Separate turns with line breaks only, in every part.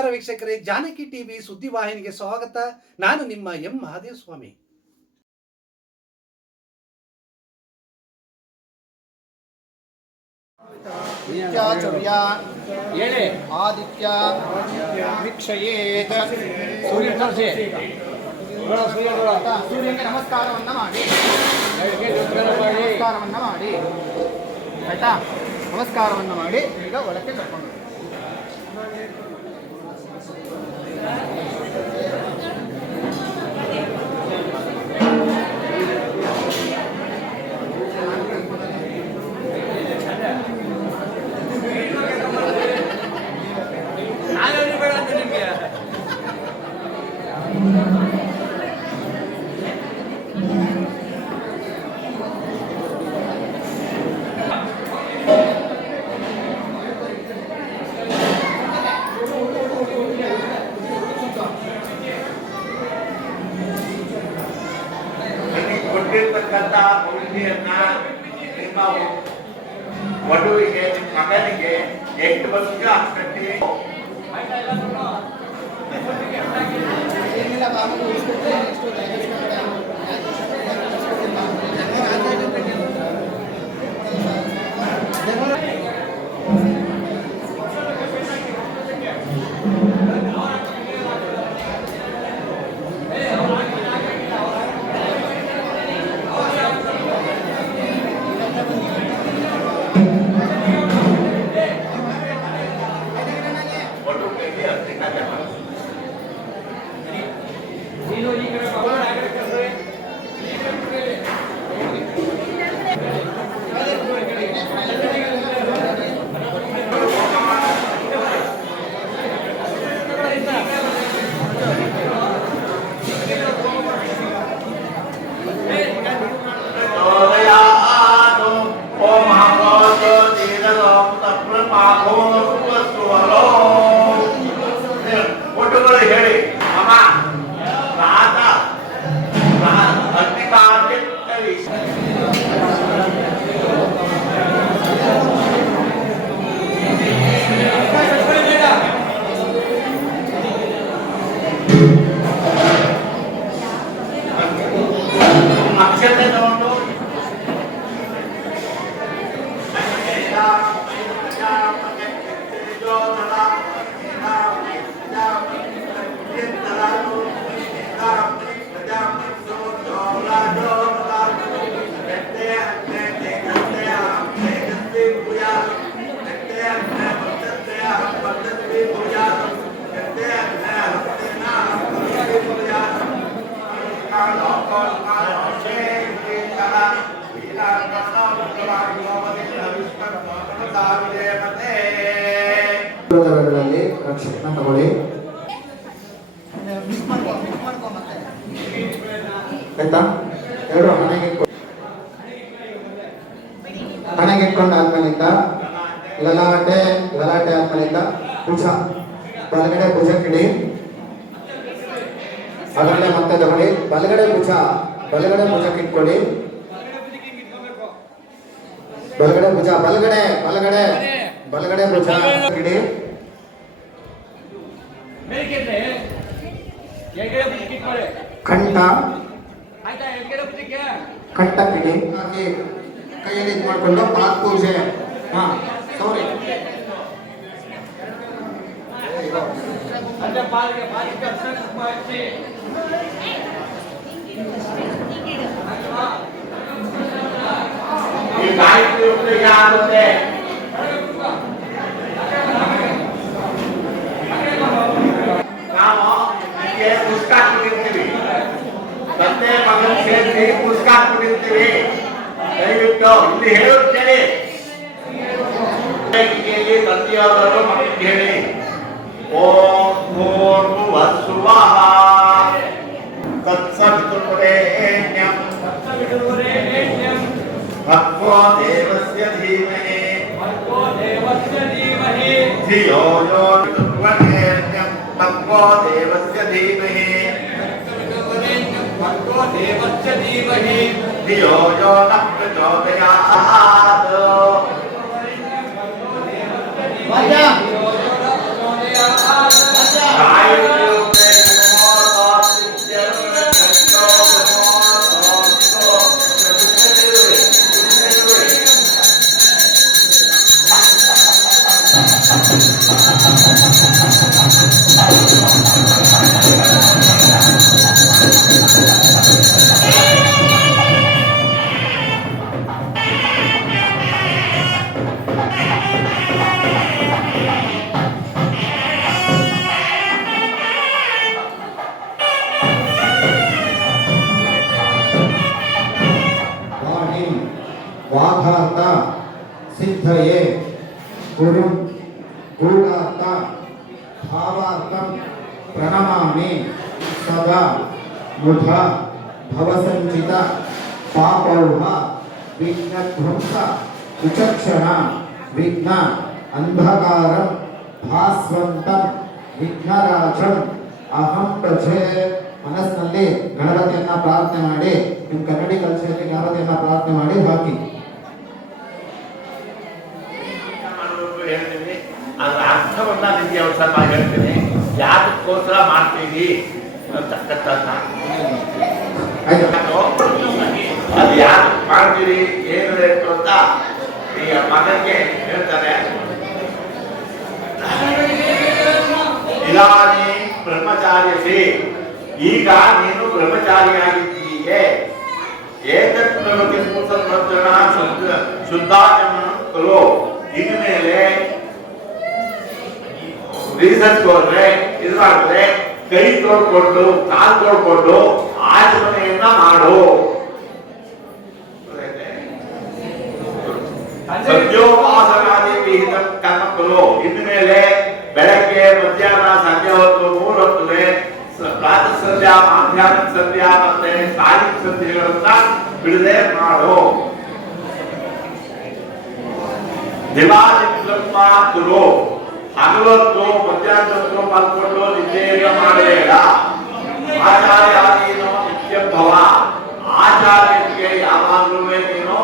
ನಮಸ್ಕಾರ ವೀಕ್ಷಕರೇ ಜಾನಕಿ ಟಿವಿ ಸುದ್ದಿವಾಹಿನಿಗೆ ಸ್ವಾಗತ. ನಾನು ನಿಮ್ಮ ಎಂ ಮಹಾದೇವ ಸ್ವಾಮಿ
ಆದಿತ್ಯ ವೀಕ್ಷಯೇತ್
ಸೂರ್ಯ
ಸೂರ್ಯನಿಗೆ ನಮಸ್ಕಾರವನ್ನ ಮಾಡಿ
ನಮಸ್ಕಾರವನ್ನು ನಮಸ್ಕಾರ ಮಾಡಿ.
ನಮಸ್ಕಾರವನ್ನ ಮಾಡಿ. ಆಯ್ತಾ? ನಮಸ್ಕಾರವನ್ನು ಮಾಡಿ. ಈಗ ಒಳಕ್ಕೆ ಕರ್ಕೊಂಡು ಹೋಗಿ.
ಕೊಟ್ಟಿರ್ತಕ್ಕಂಥ ಔಷಧಿಯನ್ನ ನಿಮ್ಮ ವಧುವಿಗೆ ನಿಮ್ಮ ಮಗನಿಗೆ ಎಂಟು ವರ್ಷ ಅಷ್ಟಕ್ಕೆ
ಏನಿಲ್ಲ ಬಾಬು ಉಳಿಸ್ಬಿಟ್ರೆ
ದರಗಳಲ್ಲಿ ರಕ್ಷಣೆ ತಗೊಳ್ಳಿ. ಆಯ್ತಾ? ಎರಡು ಹಣೆಗೆ ಹಣೆಗೆ ಇಟ್ಕೊಂಡು ಆದ್ಮೇಲಿಂದ ಲಲಾಟೆ ಲಲಾಟೆ ಆದ್ಮೇಲಿಂದ ಭುಜ. ಬಲಗಡೆ ಭುಜಕ್ಕಿಡಿ ಅದರಲ್ಲೇ ಮತ್ತೆ ತಗೊಳ್ಳಿ. ಬಲಗಡೆ ಭುಜ. ಬಲಗಡೆ ಭುಜಕ್ಕೆ ಇಟ್ಕೊಳ್ಳಿ ಬಲಗಡೆ ಭುಜ ಬಲಗಡೆ ಬಲಗಡೆ ಬಲಗಡೆ ಭುಜ ಇಡಿ
ಮೇಲ್ಕೆದ್ರೆ ಎಡಗಡೆ ಬುದ್ಧಿಗೆ ಇಟ್ಕೊಳ್ಳಿ.
ಕಂಠ
ಆಯ್ತಾ ಎಡಗಡೆ ಬುದ್ಧಿಗೆ
ಕಟ್ಟಕ್ಕಿಡಿ ಹಾಗೆ ಕೈಯಲ್ಲಿ ಇದು ಮಾಡಿಕೊಂಡು ಪಾದ ಪೂಜೆ ಹಾ ಸಾರಿ
ಅಂದ್ರೆ ಪಾಲಿಗೆ ಪಾಲಿಗೆ
ಗಾಯತ್ರಿ ಉಪಯೋಗ ಆಗುತ್ತೆ ನಾವು ನಿಮಗೆ ಪುಸ್ತಕ ಕೊಟ್ಟಿರ್ತೀವಿ ತಂದೆ ಮಗನ ಸೇರಿಸಿ ಪುಸ್ತಕ ಕೊಟ್ಟಿರ್ತೀವಿ ದಯವಿಟ್ಟು ಇಲ್ಲಿ ಹೇಳೋದು ಕೇಳಿ ಕೇಳಿ ತಂದೆಯಾದವರು ಮಕ್ಕಳಿಗೆ ಹೇಳಿ ಓಂ भर्गो देवस्य धीमहि
भर्गो देवस्य धीमहि
धियो यो विद्वरेण्यं भर्गो देवस्य धीमहि
भर्गो देवस्य धीमहि
धियो यो न प्रचोदयात्
भर्गो
देवस्य धीमहि
धियो यो न प्रचोदयात् ಭಾವಾರ್ಥಂ ಪ್ರಣಮಾಮಿ ಸದಾ ಮುಧ ಭವಸಂಚಿತ ಪಾಪೌಹ ವಿಘ್ನಧ್ವಂಸ ವಿಚಕ್ಷಣ ವಿಘ್ನ ಅಂಧಕಾರಂ ಭಾಸ್ವಂತಂ ವಿಘ್ನರಾಜಂ ಅಹಂ ಪ್ರಜೆ ಮನಸ್ಸಿನಲ್ಲಿ ಗಣಪತಿಯನ್ನ ಪ್ರಾರ್ಥನೆ ಮಾಡಿ ನಿಮ್ಮ ಕನ್ನಡಿ ಕಲ್ಚರಲ್ಲಿ ಗಣಪತಿಯನ್ನ ಪ್ರಾರ್ಥನೆ ಮಾಡಿ ಹಾಕಿ
ಮಾಡೋದು ಹೇಳ್ತೀನಿ ಅದ್ರ ಅರ್ಥವನ್ನ ನಿಮಗೆ ಒಂದು ಸ್ವಲ್ಪ ಹೇಳ್ತೀನಿ. ಯಾತಕ್ಕೋಸ್ಕರ ಮಾಡ್ತೀವಿ ಅಂತಕ್ಕಂಥದ್ದನ್ನ
ಆಯ್ತು
ಅದು ಯಾಕೆ ಮಾಡ್ತೀರಿ, ಏನು ಬೇಕು ಅಂತ ಈಗ ಮಗನಿಗೆ ಹೇಳ್ತಾರೆ ಇಲಾನಿ ಬ್ರಹ್ಮಚಾರ್ಯಸಿ ಈಗ ನೀನು ಬ್ರಹ್ಮಚಾರಿಯಾಗಿದ್ದೀಯೆ? ಏತತ್ ಪ್ರಗತಿ ಶುದ್ಧ ಶುದ್ಧಾಚಮನ ಕಲು. ಇನ್ಮೇಲೆ ರಿಸರ್ಚ್ ಹೋದ್ರೆ ಇದು ಮಾಡಿದ್ರೆ ಕೈ ತೋಡ್ಕೊಂಡು ಕಾಲು ತೋಡ್ಕೊಂಡು ಆಚರಣೆಯನ್ನ ಮಾಡು. ಸದ್ಯೋಪಾಸನಾದಿ ವಿಹಿತ ಕರ್ಮಗಳು ಇನ್ಮೇಲೆ ಬೆಳಗ್ಗೆ ಮಧ್ಯಾಹ್ನ ಸಂಜೆ ಹೊತ್ತು ಮೂರು ಹೊತ್ತದೆ ಪ್ರಾತಃ ಸಂಧ್ಯಾ, ಮಾಧ್ಯಾಹ್ನ ಸಂಧ್ಯಾ ಮತ್ತೆ ಸಾಯಂ ಸಂಧ್ಯೆಗಳನ್ನ ಬಿಡದೆ ಮಾಡು. ದಿವಾಲಿ ಕುರು ಹಗಲೊತ್ತು ಮಧ್ಯಾಹ್ನದೊತ್ತು ಮಲ್ಕೊಂಡು ನಿಷೇಧ ಮಾಡಬೇಡ. ಆಚಾರ್ಯಾದೀನೋ ನಿತ್ಯ ಭವ ಆಚಾರ್ಯರಿಗೆ ಯಾವಾಗಲೂ ನೀನು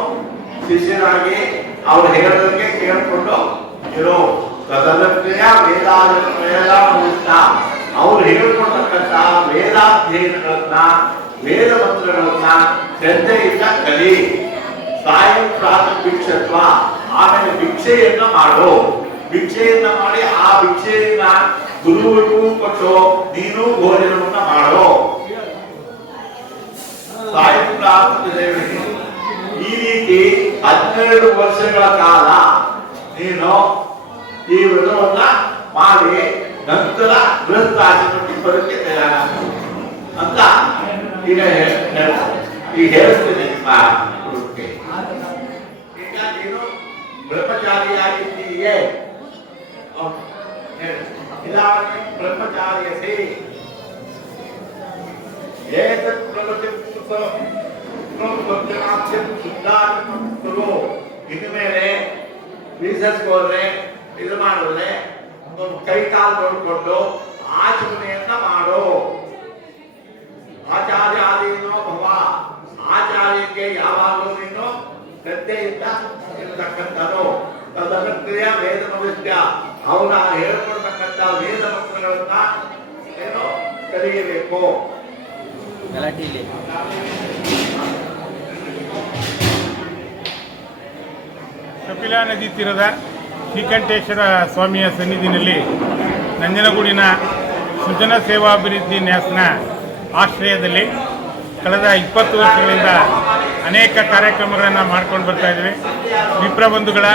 ಶಿಷ್ಯನಾಗಿ ಅವ್ರು ಹೇಳೋದಕ್ಕೆ ಕೇಳ್ಕೊಂಡು ಇರು ತದನಂತರ ವೇದಾದ ಮುಗಿಸ್ತ ಅವ್ರು ಹೇಳ್ಕೊಡ್ತಕ್ಕಂಥ ವೇದಾಧ್ಯಯನಗಳನ್ನ ವೇದ ಮಂತ್ರಗಳನ್ನ ಶ್ರದ್ಧೆಯಿಂದ ಕಲಿ. ಸಾಯಂ ಪ್ರಾತಃ ಭಿಕ್ಷತ್ವ. ಆಮೇಲೆ ಭಿಕ್ಷೆಯನ್ನ ಮಾಡು. ಭಿಕ್ಷೆಯನ್ನ ಮಾಡಿ, ಆ ಭಿಕ್ಷೆಯನ್ನ ಗುರುವಿಗೂ ಕೊಟ್ಟು ನೀನು ಭೋಜನವನ್ನ ಮಾಡೋ. ಸಾಯಂ ಪ್ರಾರ್ಥನೆ ಈ ರೀತಿ ಹನ್ನೆರಡು ವರ್ಷಗಳ ಕಾಲ ನೀನು ಈ ವ್ರತವನ್ನ ಮಾಡಿ ನಂತರ ಗೃಹಸ್ಥಾಶ್ರಮಕ್ಕೆ ಬರೋಕ್ಕೆ ತಯಾರ ಅಂತ ಈಗ. ಈಗ ಹೇಳ್ತೇನೆ ನಿಮ್ಮ ಹುಡುಗಕ್ಕೆ ಈಗ ನೀನು ಬ್ರಹ್ಮಚಾರಿಯಾಗಿದ್ದೀಯೇ. ಇದಾನಿ ಬ್ರಹ್ಮಚಾರ್ಯಸಿ ಏತತ್ ಪ್ರಗತಿ ಇನ್ಮೇಲೆ ರಿಸರ್ಚ್ ಹೋದ್ರೆ ಇದು ಮಾಡಿದ್ರೆ ಕೈ ಕಾಲು ತೊಳ್ಕೊಂಡು ಆಚರಣೆಯನ್ನ ಮಾಡು. ಆಚಾರ್ಯ ಆದೀನೋ ಭವ, ಆಚಾರ್ಯಕ್ಕೆ ಯಾವಾಗಲೂ ನೀನು ಶ್ರದ್ಧೆಯಿಂದ ಇರತಕ್ಕಂಥದ್ದು ತದನಂತರ ವೇದ ಭವಿಷ್ಯ ಅವನ ಹೇಳ್ಕೊಡ್ತಕ್ಕಂಥ ವೇದ ಮಂತ್ರಗಳನ್ನ ಏನು ಕಲಿಯಬೇಕು.
ಕಪಿಲಾ ನದಿ ತೀರದ ಶ್ರೀಕಂಠೇಶ್ವರ ಸ್ವಾಮಿಯ ಸನ್ನಿಧಿನಲ್ಲಿ ನಂಜನಗೂಡಿನ ಸುಜನ ಸೇವಾಭಿವೃದ್ಧಿ ನ್ಯಾಸ್ನ ಆಶ್ರಯದಲ್ಲಿ ಕಳೆದ ಇಪ್ಪತ್ತು ವರ್ಷಗಳಿಂದ ಅನೇಕ ಕಾರ್ಯಕ್ರಮಗಳನ್ನು ಮಾಡ್ಕೊಂಡು ಬರ್ತಾ ಇದ್ದೀವಿ. ವಿಪ್ರಬಂಧುಗಳ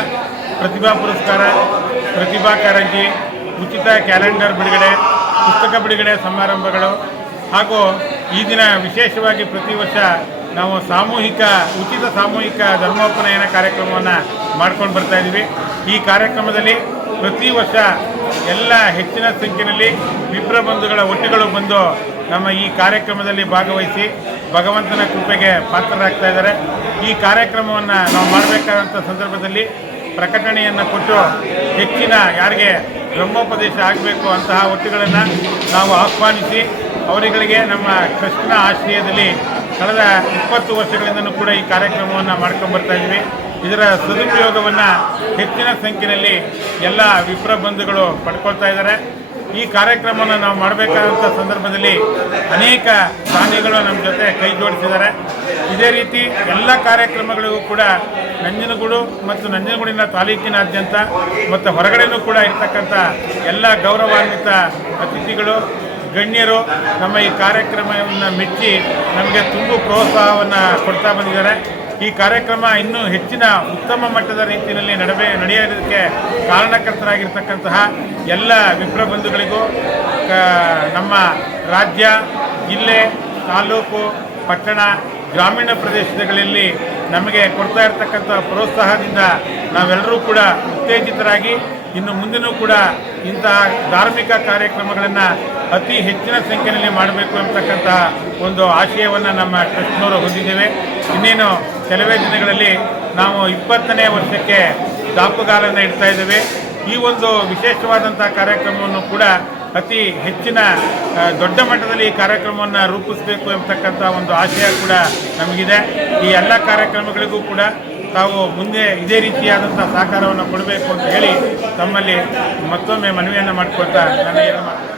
ಪ್ರತಿಭಾ ಪುರಸ್ಕಾರ ಪ್ರತಿಭಾ ಕಾರಂಜಿ, ಉಚಿತ ಕ್ಯಾಲೆಂಡರ್ ಬಿಡುಗಡೆ, ಪುಸ್ತಕ ಬಿಡುಗಡೆ ಸಮಾರಂಭಗಳು. ಹಾಗೂ ಈ ದಿನ ವಿಶೇಷವಾಗಿ ಪ್ರತಿ ವರ್ಷ ನಾವು ಸಾಮೂಹಿಕ, ಉಚಿತ ಸಾಮೂಹಿಕ ಧರ್ಮೋಪನಯನ ಕಾರ್ಯಕ್ರಮವನ್ನು ಮಾಡ್ಕೊಂಡು ಬರ್ತಾ ಇದ್ದೀವಿ ಈ ಕಾರ್ಯಕ್ರಮದಲ್ಲಿ ಪ್ರತಿ ವರ್ಷ ಎಲ್ಲ ಹೆಚ್ಚಿನ ಸಂಖ್ಯೆಯಲ್ಲಿ ವಿಪ್ರಬಂಧುಗಳ ಒಟ್ಟುಗಳು ಬಂದು ನಮ್ಮ ಈ ಕಾರ್ಯಕ್ರಮದಲ್ಲಿ ಭಾಗವಹಿಸಿ ಭಗವಂತನ ಕೃಪೆಗೆ ಪಾತ್ರರಾಗ್ತಾ ಇದ್ದಾರೆ. ಈ ಕಾರ್ಯಕ್ರಮವನ್ನು ನಾವು ಮಾಡಬೇಕಾದಂಥ ಸಂದರ್ಭದಲ್ಲಿ ಪ್ರಕಟಣೆಯನ್ನು ಕೊಟ್ಟು ಹೆಚ್ಚಿನ ಯಾರಿಗೆ ಬ್ರಹ್ಮೋಪದೇಶ ಆಗಬೇಕು ಅಂತಹ ಒಟ್ಟುಗಳನ್ನು ನಾವು ಆಹ್ವಾನಿಸಿ, ಅವರುಗಳಿಗೆ ನಮ್ಮ ಕೃಷ್ಣ ಆಶ್ರಯದಲ್ಲಿ ಕಳೆದ ಇಪ್ಪತ್ತು ವರ್ಷಗಳಿಂದಲೂ ಕೂಡ ಈ ಕಾರ್ಯಕ್ರಮವನ್ನು ಮಾಡ್ಕೊಂಡು ಬರ್ತಾ ಇದ್ದೀವಿ ಇದರ ಸದುಪಯೋಗವನ್ನು ಹೆಚ್ಚಿನ ಸಂಖ್ಯೆಯಲ್ಲಿ ಎಲ್ಲ ವಿಪ್ರ ಬಂಧುಗಳು ಪಡ್ಕೊಳ್ತಾ ಇದ್ದಾರೆ. ಈ ಕಾರ್ಯಕ್ರಮವನ್ನು ನಾವು ಮಾಡಬೇಕಾದಂಥ ಸಂದರ್ಭದಲ್ಲಿ ಅನೇಕ ಸ್ವಾಮಿಗಳು ನಮ್ಮ ಜೊತೆ ಕೈ ಜೋಡಿಸಿದ್ದಾರೆ. ಇದೇ ರೀತಿ ಎಲ್ಲ ಕಾರ್ಯಕ್ರಮಗಳಿಗೂ ಕೂಡ ನಂಜನಗೂಡು ಮತ್ತು ನಂಜನಗೂಡಿನ ತಾಲೂಕಿನಾದ್ಯಂತ ಮತ್ತು ಹೊರಗಡೆನೂ ಕೂಡ ಇರ್ತಕ್ಕಂಥ ಎಲ್ಲ ಗೌರವಾನ್ವಿತ ಅತಿಥಿಗಳು, ಗಣ್ಯರು ನಮ್ಮ ಈ ಕಾರ್ಯಕ್ರಮವನ್ನು ಮೆಚ್ಚಿ ನಮಗೆ ತುಂಬ ಪ್ರೋತ್ಸಾಹವನ್ನು ಕೊಡ್ತಾ ಬಂದಿದ್ದಾರೆ. ಈ ಕಾರ್ಯಕ್ರಮ ಇನ್ನೂ ಹೆಚ್ಚಿನ ಉತ್ತಮ ಮಟ್ಟದ ರೀತಿಯಲ್ಲಿ ನಡಬೇ ನಡೆಯೋದಕ್ಕೆ ಕಾರಣಕರ್ತರಾಗಿರ್ತಕ್ಕಂತಹ ಎಲ್ಲ ವಿಪ್ರ ಬಂಧುಗಳಿಗೂ ನಮ್ಮ ರಾಜ್ಯ, ಜಿಲ್ಲೆ, ತಾಲೂಕು, ಪಟ್ಟಣ ಗ್ರಾಮೀಣ ಪ್ರದೇಶಗಳಲ್ಲಿ ನಮಗೆ ಕೊಡ್ತಾ ಇರತಕ್ಕಂಥ ಪ್ರೋತ್ಸಾಹದಿಂದ ನಾವೆಲ್ಲರೂ ಕೂಡ ಉತ್ತೇಜಿತರಾಗಿ ಇನ್ನು ಮುಂದಿನೂ ಕೂಡ ಇಂತಹ ಧಾರ್ಮಿಕ ಕಾರ್ಯಕ್ರಮಗಳನ್ನು ಅತಿ ಹೆಚ್ಚಿನ ಸಂಖ್ಯೆಯಲ್ಲಿ ಮಾಡಬೇಕು ಅಂತಕ್ಕಂಥ ಒಂದು ಆಶಯವನ್ನು ನಮ್ಮ ಟ್ರಸ್ಟ್ನವರು ಹೊಂದಿದ್ದೇವೆ. ಇನ್ನೇನು ಕೆಲವೇ ದಿನಗಳಲ್ಲಿ ನಾವು ಇಪ್ಪತ್ತನೇ ವರ್ಷಕ್ಕೆ ದಾಪುಗಾಲನ್ನು ಇಡ್ತಾ ಇದ್ದೇವೆ. ಈ ಒಂದು ವಿಶೇಷವಾದಂಥ ಕಾರ್ಯಕ್ರಮವನ್ನು ಕೂಡ ಅತಿ ಹೆಚ್ಚಿನ ದೊಡ್ಡ ಮಟ್ಟದಲ್ಲಿ ಈ ಕಾರ್ಯಕ್ರಮವನ್ನು ರೂಪಿಸಬೇಕು ಎಂಬತಕ್ಕಂಥ ಒಂದು ಆಶಯ ಕೂಡ ನಮಗಿದೆ. ಈ ಎಲ್ಲ ಕಾರ್ಯಕ್ರಮಗಳಿಗೂ ಕೂಡ ತಾವು ಮುಂದೆ ಇದೇ ರೀತಿಯಾದಂಥ ಸಹಕಾರವನ್ನು ಕೊಡಬೇಕು ಅಂತ ಹೇಳಿ ತಮ್ಮಲ್ಲಿ ಮತ್ತೊಮ್ಮೆ ಮನವಿಯನ್ನು ಮಾಡಿಕೊಳ್ತಾ ನಾನು ಏನು ಮಾಡ್ತೇನೆ